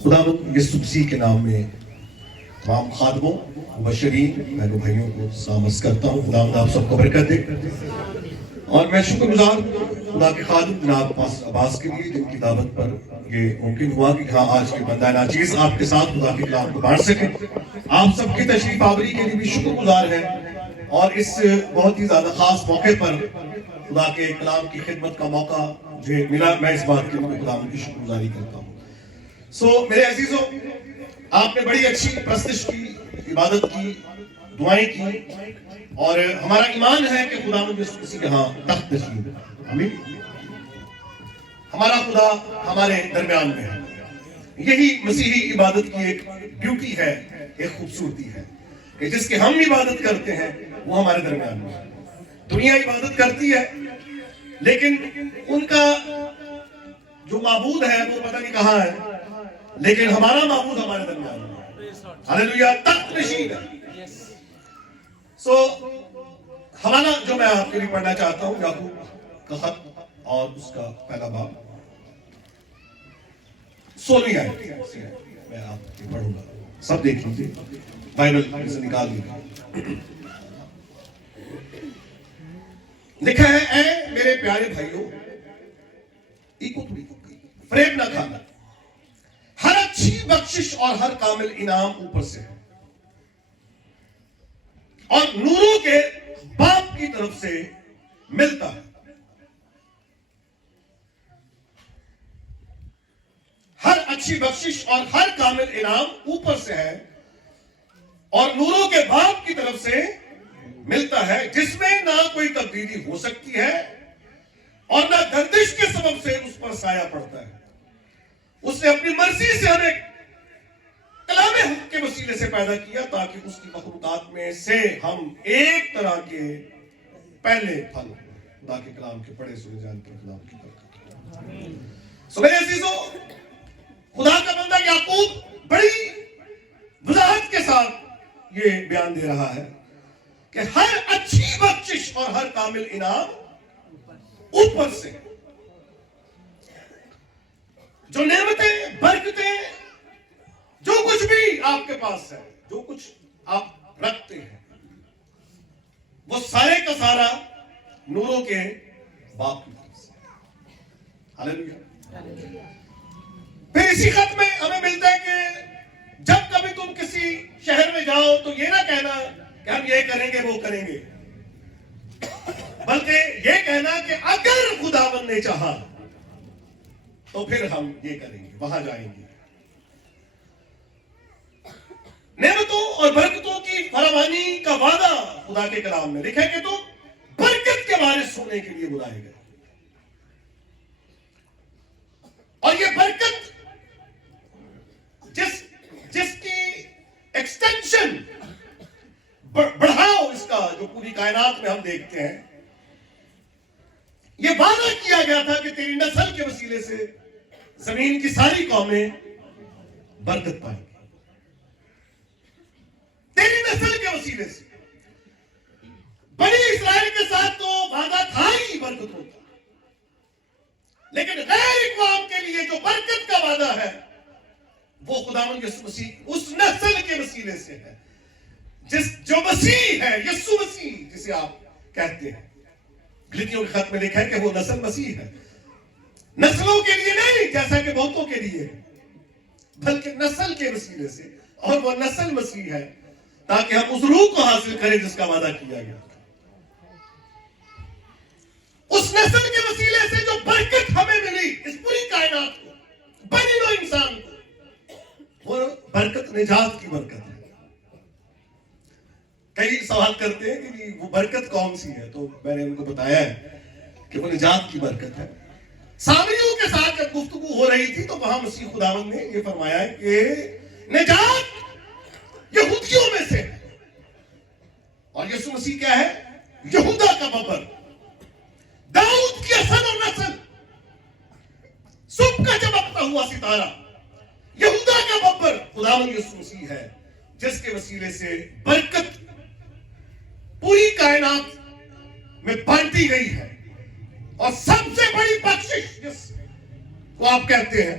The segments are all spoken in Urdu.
خداوند یسوع مسیح کے نام میں تمام خادموں مبشرین بہنوں بھائیوں کو سلام عرض کرتا ہوں. خداوند آپ سب کو برکت دے. اور میں شکر گزار ہوں خدا کے خادم جناب پاسٹر عباس کے لیے جن کی دعوت پر یہ ممکن ہوا کہ ہاں آج کے بندہ ناچیز آپ کے ساتھ خدا کے کلام کو بانٹ سکیں. آپ سب کی تشریف آوری کے لیے بھی شکر گزار ہیں اور اس بہت ہی زیادہ خاص موقع پر خدا کے کلام کی خدمت کا موقع مجھے ملا. میں اس بات کے لیے خدا کی شکر گزاری کرتا ہوں. میرے عزیزوں، آپ نے بڑی اچھی پرستش کی، عبادت کی، دعائیں کی اور ہمارا ایمان ہے کہ خداوند یسوع مسیح کے ہاں تخت نشین ہے. آمین. ہمارا خدا ہمارے درمیان میں ہے. یہی مسیحی عبادت کی ایک بیوٹی ہے، ایک خوبصورتی ہے کہ جس کے ہم عبادت کرتے ہیں وہ ہمارے درمیان میں ہے. دنیا عبادت کرتی ہے لیکن ان کا جو معبود ہے وہ پتہ نہیں کہاں ہے، لیکن ہمارا معبود ہمارے درمیان ہے. ہاللیلویا. تخت نشین ہے. حوالہ جو میں آپ کے لیے پڑھنا چاہتا ہوں یعقوب کا خط اور اس کا پہلا باب 16 آیت میں آپ کو پڑھوں گا. سب دیکھ لیجیے، بائبل سے نکال لیجیے. لکھا ہے، اے میرے پیارے بھائیوں، فریب نہ کھانا. ہر اچھی بخشش اور ہر کامل انعام اوپر سے ہے اور نوروں کے باپ کی طرف سے ملتا ہے. ہر اچھی بخشش اور ہر کامل انعام اوپر سے ہے اور نوروں کے باپ کی طرف سے ملتا ہے، جس میں نہ کوئی تبدیلی ہو سکتی ہے اور نہ گردش کے سبب سے اس پر سایہ پڑتا ہے. اس نے اپنی مرضی سے ہمیں کلام حق کے وسیلے سے پیدا کیا تاکہ اس کی مخلوقات میں سے ہم ایک طرح کے پہلے پھل خدا کے کلام کے پڑھے سنے جان پر کلام کی برکت. میرے عزیزوں، خدا کا بندہ یعقوب بڑی وضاحت کے ساتھ یہ بیان دے رہا ہے کہ ہر اچھی بخشش اور ہر کامل انعام اوپر سے. جو نعمتیں، برکتیں، جو کچھ بھی آپ کے پاس ہے، جو کچھ آپ رکھتے ہیں، وہ سارے کا سارا نوروں کے باپ کی طرف سے. ہاللیلویا. پھر اسی خط میں ہمیں ملتا ہے کہ جب کبھی تم کسی شہر میں جاؤ تو یہ نہ کہنا کہ ہم یہ کریں گے وہ کریں گے، بلکہ یہ کہنا کہ اگر خداوند نے چاہا تو پھر ہم یہ کریں گے، وہاں جائیں گے. نعمتوں اور برکتوں کی فراوانی کا وعدہ خدا کے کلام میں لکھا ہے کہ تم برکت کے وارث ہونے کے لیے بلائے گئے. اور یہ برکت جس کی ایکسٹینشن، بڑھاؤ اس کا جو پوری کائنات میں ہم دیکھتے ہیں، یہ وعدہ کیا گیا تھا کہ تیری نسل کے وسیلے سے زمین کی ساری قومیں برکت پائیں گی. تیری نسل کے وسیلے سے. بنی اسرائیل کے ساتھ تو وعدہ تھا ہی برکتوں کا، لیکن غیر اقوام کے لیے جو برکت کا وعدہ ہے وہ خداوند یسوع مسیح اس نسل کے وسیلے سے ہے جو مسیح ہے، یسوع مسیح جسے آپ کہتے ہیں. غلاطیوں کے خط میں لکھا ہے کہ وہ نسل مسیح ہے. نسلوں کے لیے نہیں جیسا کہ بہتوں کے لیے، بلکہ نسل کے وسیلے سے، اور وہ نسل مسیح ہے تاکہ ہم اس روح کو حاصل کریں جس کا وعدہ کیا گیا. اس نسل کے وسیلے سے جو برکت ہمیں ملی اس پوری کائنات کو، بنی نوع انسان کو، وہ برکت نجات کی برکت ہے. کئی سوال کرتے ہیں کہ وہ برکت کون سی ہے، تو میں نے ان کو بتایا ہے کہ وہ نجات کی برکت ہے. سامریوں کے ساتھ جب گفتگو ہو رہی تھی تو وہاں مسیح خداوند نے یہ فرمایا ہے کہ نجات یہودیوں میں سے ہے. اور یسوع مسیح کیا ہے؟ یہودا کا ببر، داؤد کی اصل اور نسل، صبح کا چمکتا ہوا ستارہ، یہودا کا ببر خداوند یسوع مسیح ہے، جس کے وسیلے سے برکت پوری کائنات میں بانٹی گئی ہے. اور سب سے بڑی بخشش جس کو آپ کہتے ہیں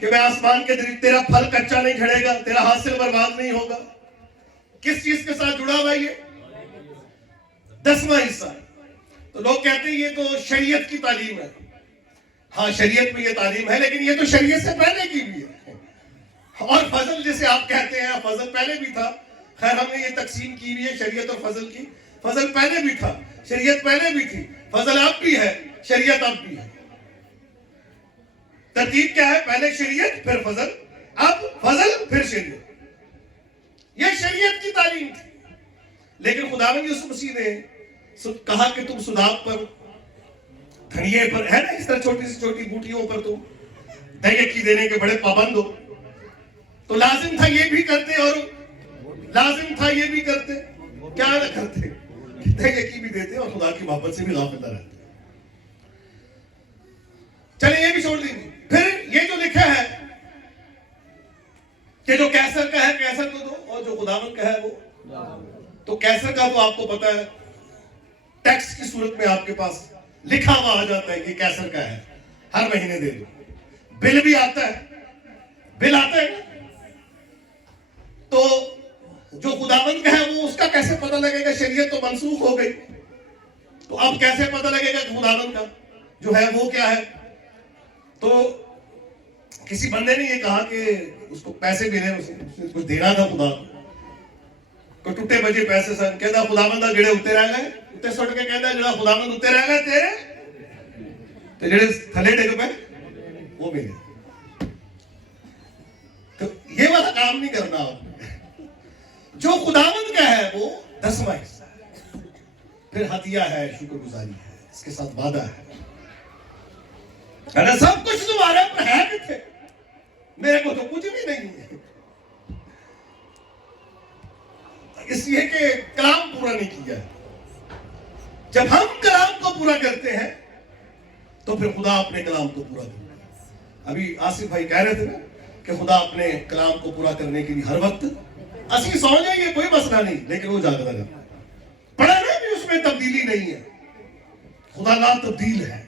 کہ میں آسمان کے ذریعے تیرا پھل کچا نہیں جھڑے گا, تیرا حاصل برباد نہیں ہوگا. کس چیز کے ساتھ جڑا ہوا یہ 10واں حصہ. تو لوگ کہتے ہیں یہ تو شریعت کی تعلیم ہے. ہاں شریعت میں یہ تعلیم ہے, لیکن یہ تو شریعت سے پہلے کی بھی ہے. اور فضل جسے آپ کہتے ہیں, فضل پہلے بھی تھا. خیر ہم نے یہ تقسیم کی ہوئی ہے شریعت اور فضل کی. فضل پہلے بھی تھا, شریعت پہلے بھی تھی, فضل اب بھی ہے, شریعت اب بھی ہے. ترتیب کیا ہے؟ پہلے شریعت پھر فضل, اب فضل پھر شریعت. یہ شریعت کی تعلیم تھی. لیکن خداوند یسوع مسیح نے کہا کہ تم سداپ پر, دھنیے پر, ہے نا اس طرح چھوٹی سی چھوٹی بوٹیوں پر تم دہی کی دینے کے بڑے پابند ہو. تو لازم تھا یہ بھی کرتے اور لازم تھا یہ بھی کرتے. کیا نہ کرتے, دہی کی بھی دیتے اور خدا کی محبت سے بھی غافل نہ رہتے. چلیں یہ بھی چھوڑ دیں. پھر یہ جو لکھا ہے کہ جو کیسر کا ہے کیسر کو دو, اور جو خداوند کا ہے وہ. تو کیسر کا تو آپ کو پتا ہے ٹیکس کی صورت میں آپ کے پاس لکھا ہوا آ جاتا ہے کہ کیسر کا ہے, ہر مہینے دے دو. بل بھی آتا ہے, بل آتا ہے. تو جو خداوند کا ہے وہ اس کا کیسے پتہ لگے گا؟ شریعت تو منسوخ ہو گئی. تو اب کیسے پتہ لگے گا کہ خداوند کا جو ہے وہ کیا ہے؟ تو کسی بندے نے یہ کہا کہ اس کو پیسے ملے, اسے کچھ دینا تھا خدا کو. ٹوٹے بجے پیسے سن کہتا خداوند جڑے اتنے رہ گئے, اتنے سٹ کے کہتا جڑا خداوند اتنے رہ گئے تیرے تے جڑے تھلے ڈگ پے وہ ملے. تو یہ والا کام نہیں کرنا. جو خداوند کا ہے وہ 10واں حصہ ہے. پھر ہدیہ ہے, شکر گزاری ہے, اس کے ساتھ وعدہ ہے. سب کچھ تمہارے پر ہے کتنے, میرے کو تو کچھ بھی نہیں ہے. اس لیے کہ کلام پورا نہیں کیا ہے. جب ہم کلام کو پورا کرتے ہیں تو پھر خدا اپنے کلام کو پورا کرتا ہے. ابھی آصف بھائی کہہ رہے تھے نا کہ خدا اپنے کلام کو پورا کرنے کے لیے ہر وقت اسی سو جائیں گے, کوئی مسئلہ نہیں, لیکن وہ جاگتا رہتا ہے. پڑھنا بھی اس میں تبدیلی نہیں ہے. خدا لا تبدیل ہے.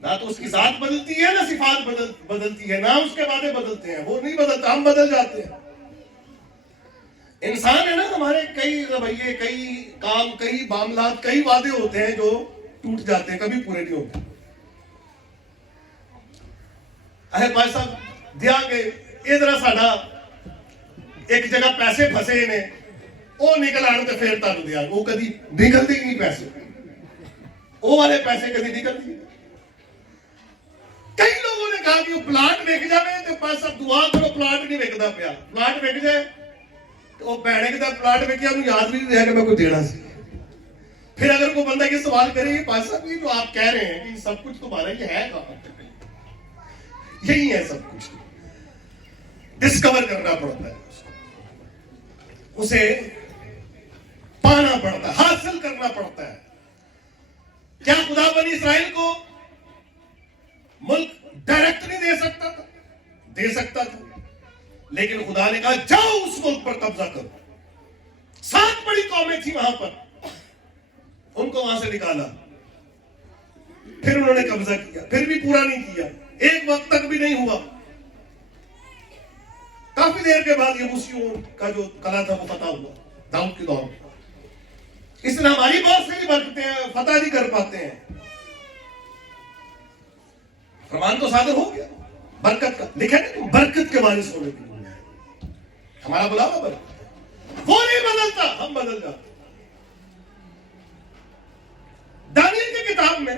نہ تو اس کی ذات بدلتی ہے, نہ صفات بدلتی ہے, نہ اس کے وعدے بدلتے ہیں. وہ نہیں بدلتا, ہم بدل جاتے ہیں. انسان ہے نا, ہمارے کئی رویے, کئی کام, کئی معاملات, کئی وعدے ہوتے ہیں جو ٹوٹ جاتے ہیں, کبھی پورے نہیں ہوتے. اہل بھائی صاحب دیا کہ ادھر ساڈا ایک جگہ پیسے پھسے نے, وہ نکل آنے تو پھر تانوں دیا, وہ کدی نکلتے ہی نہیں پیسے, وہ والے پیسے کدی نکلتے نہیں. کئی لوگوں نے کہا کہ وہ پلاٹ وک جائے تو بس اب دعا کرو پلاٹ نہیں وکدا پیا. پلاٹ وک جائے تو وہ بہنے کا پلاٹ وکیا انہوں یاد بھی نہیں رہا کہ میں کوئی دینا سی. پھر اگر کوئی بندہ یہ سوال کرے یہ بھائی صاحب یہ جو آپ کہہ رہے ہیں کہ سب کچھ تمہارا یہ ہے کہاں, یہی ہے سب کچھ. ڈسکور کرنا پڑتا ہے, اسے پانا پڑتا ہے, حاصل کرنا پڑتا ہے. کیا خدا بنی اسرائیل کو ملک ڈائریکٹ نہیں دے سکتا تھا؟ دے سکتا تھا, لیکن خدا نے کہا جاؤ اس ملک پر قبضہ کرو. 7 بڑی قومیں تھیں وہاں پر, ان کو وہاں سے نکالا. پھر انہوں نے قبضہ کیا, پھر بھی پورا نہیں کیا, ایک وقت تک بھی نہیں ہوا. کافی دیر کے بعد یبوسیوں کا جو قلعہ تھا وہ فتح ہوا داؤد کے دور میں. اس طرح ہماری بہت سی برکتیں ہیں, فتح نہیں کر پاتے ہیں. فرمان تو صادر ہو گیا برکت کا, لکھا نہیں برکت کے وارث ہونے کے لیے ہمارا بلاوا برکت ہے. وہ نہیں بدلتا, ہم بدل جاتے. دانیل کی کتاب میں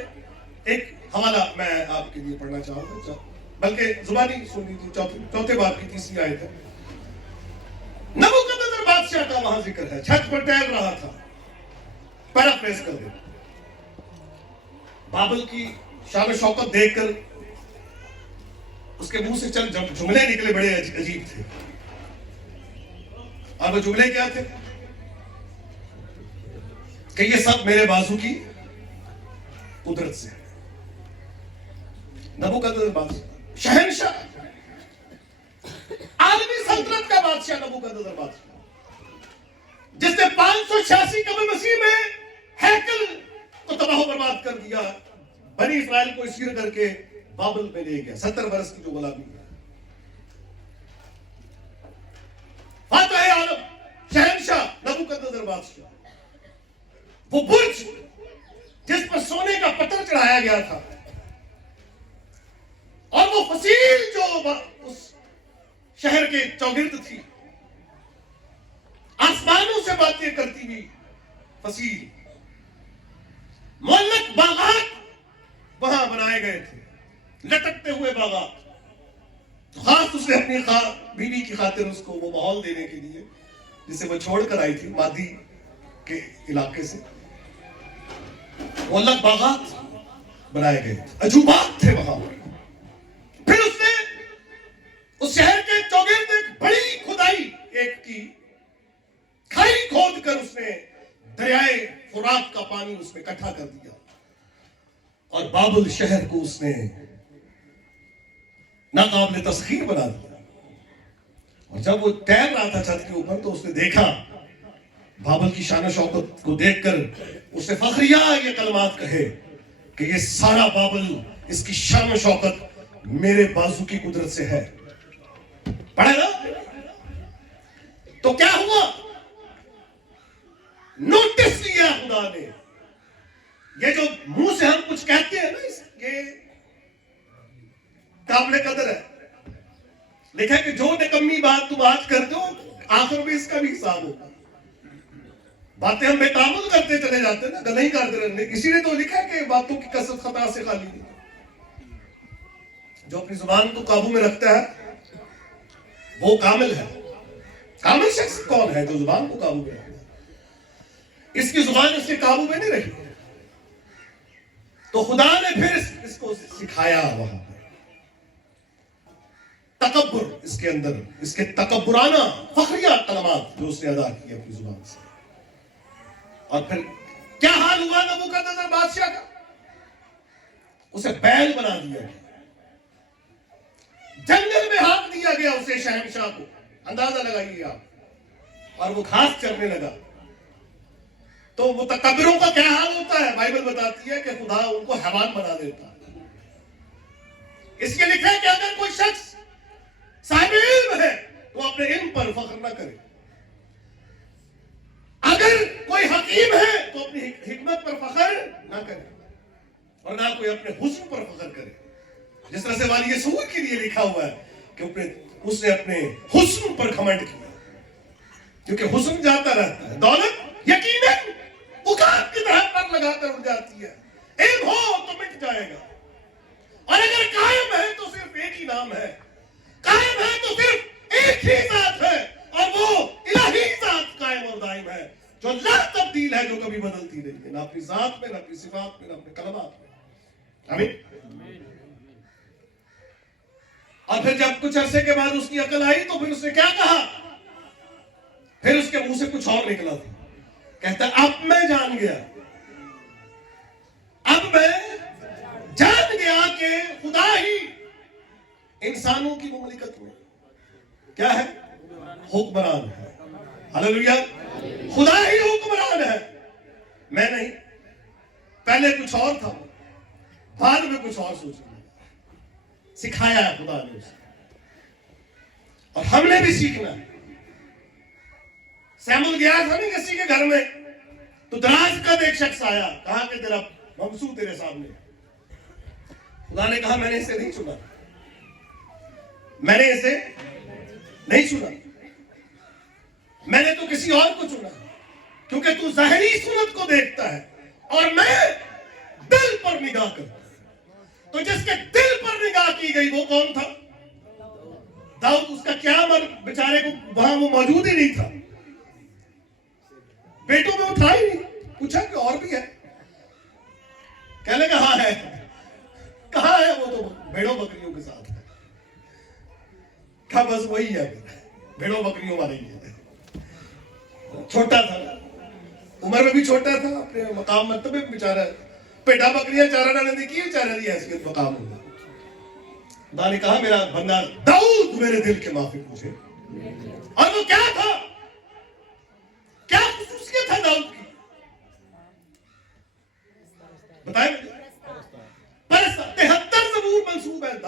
ایک حوالہ میں آپ کے لیے پڑھنا چاہوں گا, بلکہ زبانی سن لیجیے. چوتھے باب کی 3 آیت ہے. نبوکدنصر بادشاہ کا وہاں ذکر ہے, چھت پر ٹہل رہا تھا. پیرافریز کر دیں, بابل کی شان و شوکت دیکھ کر اس کے منہ سے چند جملے نکلے, بڑے عجیب تھے. اور وہ جملے کیا تھے کہ یہ سب میرے بازو کی قدرت سے. نبوکدنصر بادشاہ, شہنشاہ, عالمی سلطنت کا بادشاہ نبوکدنصر بادشاہ, جس نے 586 قبل مسیح میں ہیکل کو تباہ و برباد کر دیا, بنی اسرائیل کو اسیر کر کے بابل میں لے گیا، 70 برس کی جو غلامی ہے. فاتح عالم شہنشاہ نبوکدنضر بادشاہ، وہ برج جس پر سونے کا پتھر چڑھایا گیا تھا اور وہ فصیل جو اس شہر کے چوگرد تھی، آسمانوں سے باتیں کرتی ہوئی فصیل، معلق باغات وہاں بنائے گئے تھے، لٹکتے ہوئے باغات. خاص اس نے اپنی بیوی کی خاطر اس کو وہ ماحول دینے کے لیے جسے وہ چھوڑ کر آئی تھی مادی کے علاقے سے، معلق باغات بنائے گئے تھے، عجوبات تھے وہاں پر. پھر اس نے اس شہر کے چوگرد ایک بڑی کھدائی ایک کی، کھائی کھود کر اس نے دریائے فرات کا پانی اس میں اکٹھا کر دیا اور بابل شہر کو اس نے ناقابل تسخیر بنا دیا. اور جب وہ تیر رہا تھا چھت کے اوپر تو اس نے دیکھا بابل کی شان و شوکت کو دیکھ کر اس نے فخریہ یہ کلمات کہے کہ یہ سارا بابل، اس کی شان و شوکت میرے بازو کی قدرت سے ہے. پڑھے نا؟ تو کیا ہوا؟ نوٹس لیا خدا نے. یہ جو منہ سے ہم کچھ کہتے ہیں نا، یہ قابل قدر ہے. لکھا کہ جو نکمی بات تم آج کرتے ہو آخر میں اس کا بھی حساب ہوگا. باتیں ہم بے تعامل کرتے چلے جاتے ہیں نا، نہیں کرتے رہنے. اسی نے تو لکھا کہ باتوں کی کثرت خطا سے خالی نہیں. جو اپنی زبان کو قابو میں رکھتا ہے وہ کامل ہے. کامل شخص کون ہے؟ جو زبان کو قابو میں رکھتا ہے. اس کی زبان اس کے قابو میں نہیں رہی. تو خدا نے پھر اس کو سکھایا وہاں پر تکبر، اس کے اندر اس کے تکبرانہ فخریہ کلمات جو اس نے ادا کی اپنی زبان سے. اور پھر کیا حال ہوا نبوکدنضر بادشاہ کا؟ اسے بیل بنا دیا گیا، جنگل میں ہاتھ دیا گیا اسے، شہنشاہ کو. اندازہ لگائیے آپ. اور وہ گھاس چرنے لگا. تو متکبروں کا کیا حال ہوتا ہے؟ بائبل بتاتی ہے کہ خدا ان کو حیوان بنا دیتا ہے. اس کے لکھا ہے کہ اگر کوئی شخص صاحب علم ہے تو اپنے علم پر فخر نہ کرے. اگر کوئی حکیم ہے تو اپنی حکمت پر فخر نہ کرے، اور نہ کوئی اپنے حسن پر فخر کرے. جس طرح سے والی یسوع کے لیے لکھا ہوا ہے کہ اس نے اپنے حسن پر گھمنڈ کیا، کیونکہ حسن جاتا رہتا ہے. دولت یقیناً اکاب کی طرح پر لگا کر اڑ جاتی ہے. علم ہو تو مٹ جائے گا، اور اگر قائم ہے تو صرف ایک ہی نام ہے. قائم ہے تو صرف ایک ہی ذات ہے، اور وہ الہی ذات قائم اور دائم ہے جو لا تبدیل ہے، جو کبھی بدلتی نہیں ہے، نہ اپنی ذات میں، نہ اپنی صفات میں، نہ اپنے کلمات میں. آمین. اور پھر جب کچھ عرصے کے بعد اس کی عقل آئی تو پھر اس نے کیا کہا؟ پھر اس کے منہ سے کچھ اور نکلا تھا. کہتا ہے اب میں جان گیا، اب میں جان گیا کہ خدا ہی انسانوں کی مملکت میں کیا ہے؟ حکمران ہے. ہاللیلویا. خدا ہی حکمران ہے، میں نہیں. پہلے کچھ اور تھا، بعد میں کچھ اور سوچنا سکھایا ہے خدا نے اسے. اور ہم نے بھی سیکھنا ہے. سیمول گیا تھا نہیں کسی کے گھر میں، تو دراز قد ایک شخص آیا، کہا کہ تیرا ممسو تیرے سامنے. خدا نے کہا میں نے اسے نہیں چنا، میں نے اسے نہیں چنا، میں نے تو کسی اور کو چنا، کیونکہ تو ظاہری صورت کو دیکھتا ہے اور میں دل پر نگاہ کرتا. تو جس کے دل پر نگاہ کی گئی وہ کون تھا؟ داؤد. اس کا کیا بیچارے کو وہاں وہ موجود ہی نہیں تھا. بیٹوں میں اٹھا ہی نہیں. پوچھا کہ اور بھی ہے؟ کہنے لگا ہاں ہے. کہاں ہے؟ وہ تو بھیڑوں بکریوں کے ساتھ ہے. کہا بس وہی ہے، بھیڑوں بکریوں والا ہی ہے. چھوٹا تھا، عمر میں بھی چھوٹا تھا، اپنے مقام مرتبے میں بیچارہ پیٹا بکریاں چارہ ڈالنے دی کی بیچارہ دی حیثیت مقام ہوگا. خدا نے کہا میرا بندہ داؤد میرے دل کے موافق مجھے. اور وہ کیا تھا؟ کیا خصوصیت ہے داؤد کی؟ بتائیں مجھے. 73 زبور منسوب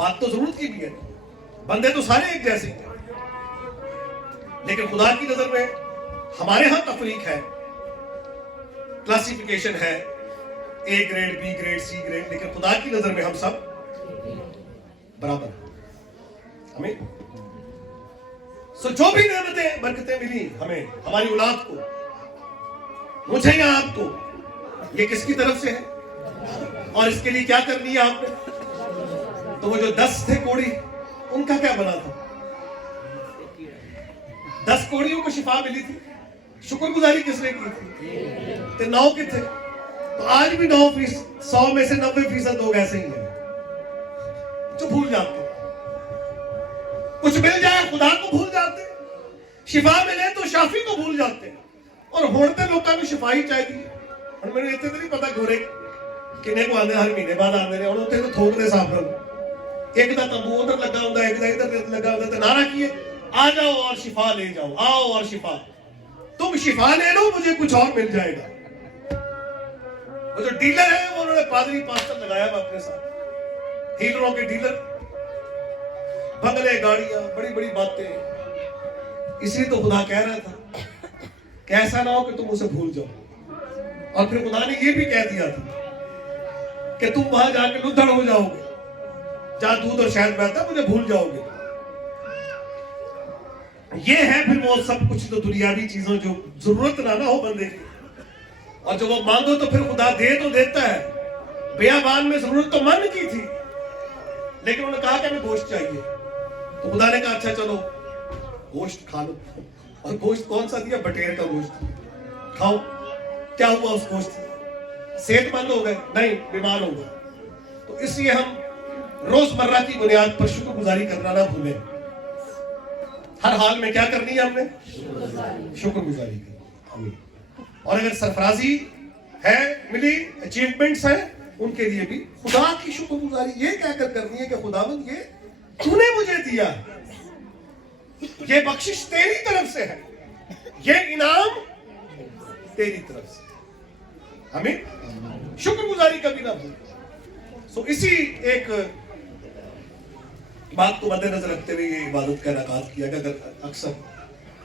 بات تو ضرورت کی بھی ہے، بندے تو سارے ایک جیسے ہیں، لیکن خدا کی نظر میں ہمارے ہاں تفریق ہے، کلاسیفیکیشن ہے، A grade, B grade, C grade, لیکن خدا کی نظر میں ہم سب برابر ہیں۔ ہمیں جو بھی نعمتیں برکتیں ملی ہمیں، ہماری اولاد کو، مجھے یا آپ کو، یہ کس کی طرف سے ہے اور اس کے لیے کیا کرنی ہے آپ نے؟ تو وہ جو 10 تھے کوڑی، ان کا کیا بنا تھا؟ 10 کوڑیوں کو شفا ملی تھی، شکر گزاری کس نے کی تھی؟ تو 9 کے تھے، تو آج بھی 9%، 100 میں سے 90% لوگ ایسے ہی ہیں جو بھول جاتے ہیں، کچھ مل جائے خدا کو بھول جاتے ہیں، شفا ملے تو شافی کو بھول جاتے ہیں، اور ہوڑتے لوگوں کو شفا ہی چاہیے۔ اور میں نے اتنے تو نہیں پتا گورے کنے کو آنے ہر مہینے بعد آنے رہے، اور اتنے تو تھوک دے صاحب لوگ، ایک دا تمبو ادھر لگا ہوتا ہے، ایک دا ادھر لگا ہوتا ہے، تو نعرہ کیے آ جاؤ اور شفا لے جاؤ، آؤ اور شفا، تم شفا لے لو مجھے کچھ اور مل جائے گا۔ وہ جو ڈیلر ہے وہ انہوں نے پادری پاسٹر لگایا ہوا اپنے ساتھ، ہیلروں کے ڈیلر، بنگلے، گاڑیاں، بڑی بڑی باتیں، اس لیے تو خدا کہہ رہا تھا کہ ایسا نہ ہو کہ تم اسے بھول جاؤ۔ اور پھر خدا نے یہ بھی کہہ دیا تھا کہ تم وہاں جا کے لدھڑ ہو جاؤ گے، جہاں دودھ اور شہد بہتا ہے، مجھے بھول جاؤ گے۔ یہ ہے پھر وہ سب کچھ تو دنیاوی چیزوں جو ضرورت نہ ہو بندے کی، اور جو وہ مانگو تو پھر خدا دے تو دیتا ہے۔ بیابان میں ضرورت تو من کی تھی، لیکن انہوں نے کہا کہ ہمیں گوشت چاہیے، تو خدا نے کہا اچھا چلو گوشت کھا لو، اور گوشت کون سا دیا؟ بٹیر کا گوشت کھاؤ۔ کیا ہوا اس گوشت سے؟ صحت مند ہو گئے؟ نہیں، بیمار ہو گئے۔ تو اس لیے ہم روز مرہ کی بنیاد پر شکر گزاری کرنا نہ بھولیں۔ ہر حال میں کیا کرنی ہے ہم نے؟ شکر گزاری کرنی۔ اور اگر سرفرازی ہے ملی، اچیومنٹس ہیں، ان کے لیے بھی خدا کی شکر گزاری یہ کہہ کر کرنی ہے کہ خداوند یہ تو نے مجھے دیا، یہ بخشش تیری طرف سے ہے، یہ انعام تیری طرف سے، ہمیں شکر گزاری کبھی نہ بھولیں۔ اسی ایک بات کو مد نظر رکھتے ہوئے یہ عبادت کا انعقاد کیا گیا۔ اگر اکثر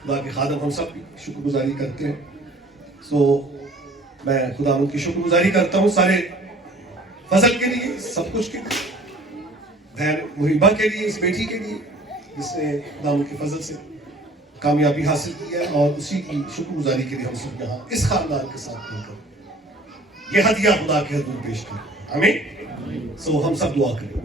خدا کے خادم ہم سب شکر گزاری کرتے ہیں، میں خداوند کی شکر گزاری کرتا ہوں سارے فضل کے لیے، سب کچھ کے لیے، بہن محبہ کے لیے، اس بیٹی کے لیے جس نے خداوند کے فضل سے کامیابی حاصل کی ہے، اور اسی کی شکر گزاری کے لیے ہم سب یہاں اس خاندان کے ساتھ مل کر یہ ہدیہ خدا کے حضور پیش کریں۔ آمین۔ ہم سب دعا کریں۔